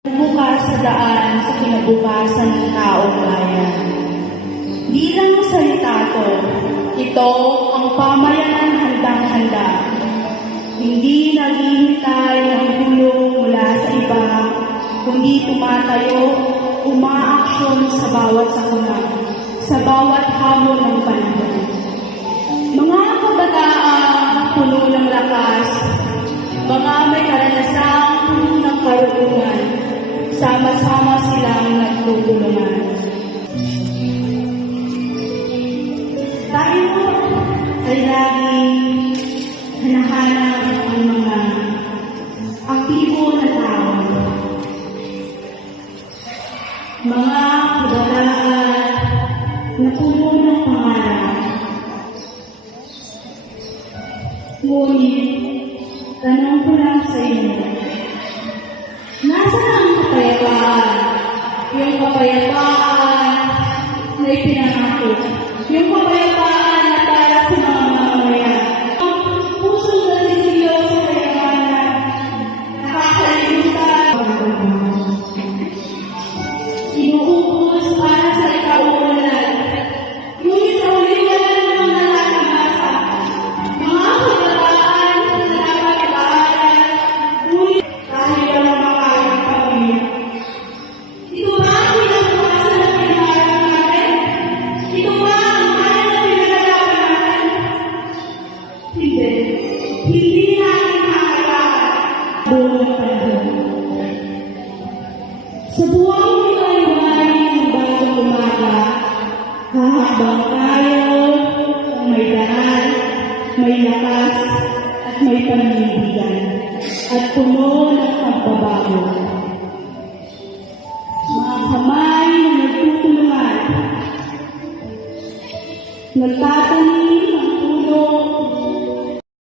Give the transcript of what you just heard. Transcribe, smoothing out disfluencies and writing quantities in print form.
Bukas sa daan sa kinabukasan ng taong bayan. Di lang salita ito ang pamayanan handang-handa. Hindi naghihintay ng tulong mula sa iba, kundi tumatayo, umaaksyon sa bawat sakuna, sa bawat hamon ng panahon. Mga kabataan puno ng lakas, mga may karanasang puno ng karunungan, sama-sama silang nagtutulungan. Tayo ay laging hanahanap ang mga aktibo na tao. Mga kabataan na puno ng pangarap. Ngunit, tanong ko lang sa inyo, nasaan ang kapayapaan? Yung kapayapaan na ipinangako. Yung kapayapaan na para sa mga mamamayan. Ang pusong naliliyo sa kayamanan, nakakalimutan. Inuubos para sa ikauulan. Ngunit sa uliwanan ng mga nalakamasa. Mga kabataan na dapat ipaaral. Ngunit dahil ang mga pamilya. Ito ba ang pinabukasan ng pinaharap natin? Ito ba ang mahal na pinagalapan natin? Hindi. Hindi natin makakalakan buong panahon. Sa buwang liwanag ng bagong umaga, hahakbang tayo ng may daan, may lakas, at may paninindigan, at puno ng pagbabago. Mga kamay na nagtutulungan, nagtatanim ng puno